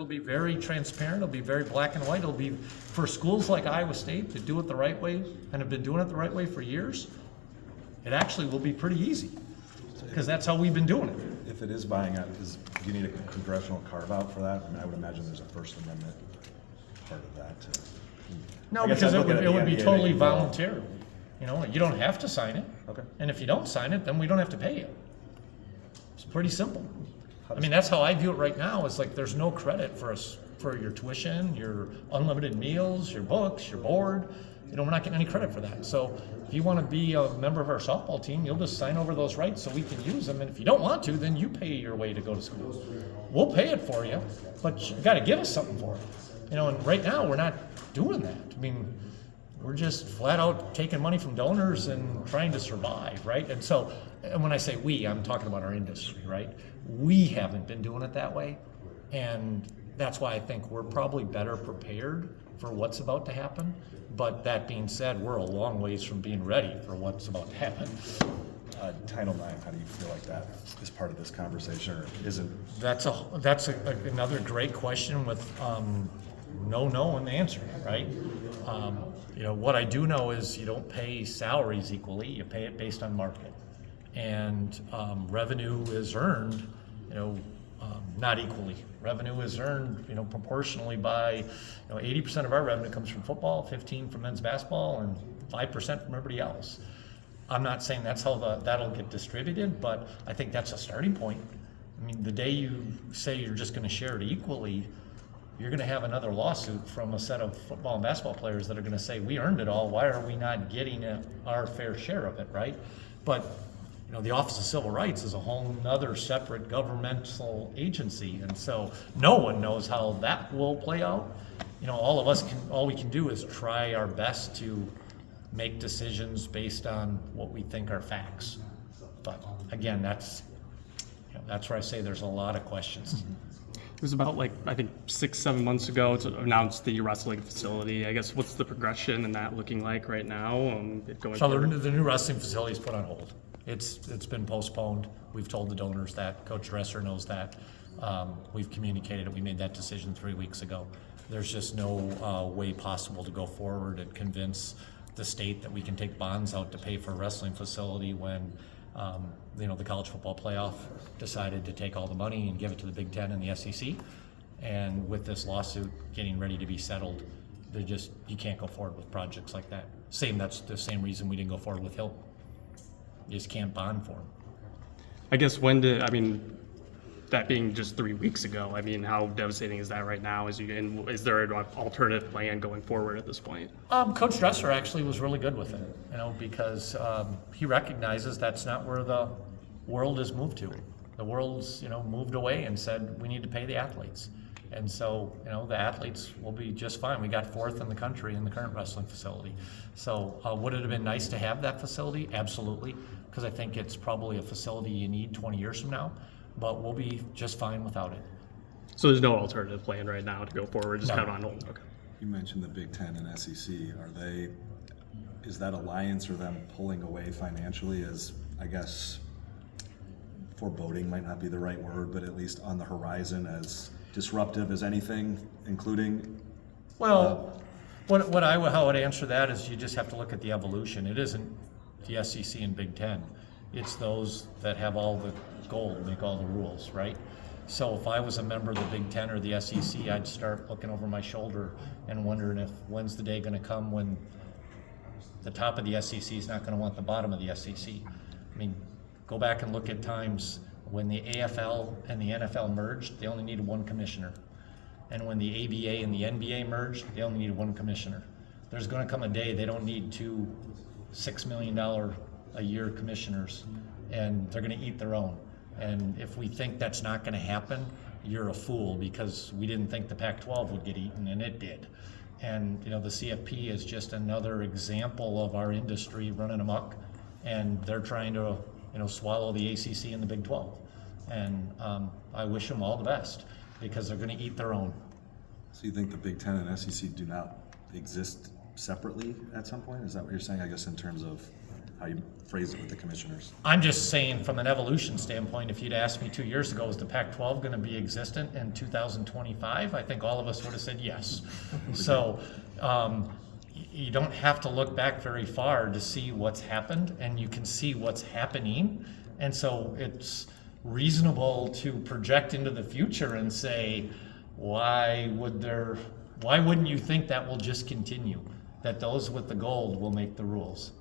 It'll be very transparent, it'll be very black and white, it'll be for schools like Iowa State to do it the right way and have been doing it the right way for years. It actually will be pretty easy because that's how we've been doing it. If it is buying out, do you need a congressional carve out for that? I mean, I would imagine there's a First Amendment part of that. No, because it would be totally voluntary. You know, you don't have to sign it. Okay. And if you don't sign it, then we don't have to pay you. It's pretty simple. I mean, that's how I view it right now. It's like there's no credit for us for your tuition, your unlimited meals, your books, your board. You know, we're not getting any credit for that. So if you want to be a member of our softball team, you'll just sign over those rights so we can use them. And if you don't want to, then you pay your way to go to school. We'll pay it for you, but you got to give us something for it. You know, and right now we're not doing that. I mean, we're just flat out taking money from donors and trying to survive, right? And so, and when I say we, I'm talking about our industry, right? We haven't been doing it that way, and that's why I think we're probably better prepared for what's about to happen. But that being said, we're a long ways from being ready for what's about to happen. Title IX, how do you feel like that is part of this conversation, or isn't? That's another great question with no and the answer, right? You know, what I do know is you don't pay salaries equally, you pay it based on market. And revenue is earned, you know, not equally. Revenue is earned, you know, proportionally by, you know, 80% of our revenue comes from football, 15% from men's basketball, and 5% from everybody else. I'm not saying that's how that'll get distributed, but I think that's a starting point. I mean, the day you say you're just going to share it equally, you're going to have another lawsuit from a set of football and basketball players that are going to say, we earned it all, why are we not getting our fair share of it, right? But you know, the Office of Civil Rights is a whole other separate governmental agency, and so no one knows how that will play out. You know, all we can do is try our best to make decisions based on what we think are facts. But again, that's where I say there's a lot of questions. Mm-hmm. It was about, like, I think 6-7 months ago to announce the wrestling facility. I guess what's the progression in that looking like right now? The new wrestling facility is put on hold. It's been postponed. We've told the donors that. Coach Dresser knows that. We've communicated it. We made that decision 3 weeks ago. There's just no way possible to go forward and convince the state that we can take bonds out to pay for a wrestling facility when you know, the college football playoff decided to take all the money and give it to the Big Ten and the SEC. And with this lawsuit getting ready to be settled, you can't go forward with projects like that. That's the same reason we didn't go forward with Hilton. You just can't bond for them. I guess that being just 3 weeks ago, I mean, how devastating is that right now? Is there an alternative plan going forward at this point? Coach Dresser actually was really good with it, you know, because he recognizes that's not where the world has moved to. The world's, you know, moved away and said we need to pay the athletes. And so, you know, the athletes will be just fine. We got 4th in the country in the current wrestling facility. So would it have been nice to have that facility? Absolutely, because I think it's probably a facility you need 20 years from now. But we'll be just fine without it. So there's no alternative plan right now to go forward, just kind of on hold. Okay. You mentioned the Big Ten and SEC. Is that alliance or them pulling away financially as, I guess, foreboding might not be the right word, but at least on the horizon, as disruptive as anything, including? Well, how I would answer that is you just have to look at the evolution. It isn't the SEC and Big Ten. It's those that have all the gold make all the rules, right? So if I was a member of the Big Ten or the SEC, I'd start looking over my shoulder and wondering when's the day going to come when the top of the SEC is not going to want the bottom of the SEC. I mean, go back and look at times when the AFL and the NFL merged, they only needed one commissioner. And when the ABA and the NBA merged, they only needed one commissioner. There's going to come a day they don't need two $6 million a year commissioners, and they're going to eat their own. And if we think that's not going to happen, you're a fool, because we didn't think the Pac-12 would get eaten, and it did. And you know, the CFP is just another example of our industry running amok, and they're trying to, you know, swallow the ACC and the Big 12. And I wish them all the best, because they're going to eat their own. So you think the Big Ten and SEC do not exist separately at some point? Is that what you're saying? I guess in terms of how you phrase it with the commissioners. I'm just saying from an evolution standpoint, if you'd asked me 2 years ago, is the Pac-12 going to be existent in 2025? I think all of us would have said yes. So you don't have to look back very far to see what's happened, and you can see what's happening. And so it's reasonable to project into the future and say, why wouldn't you think that will just continue? That those with the gold will make the rules?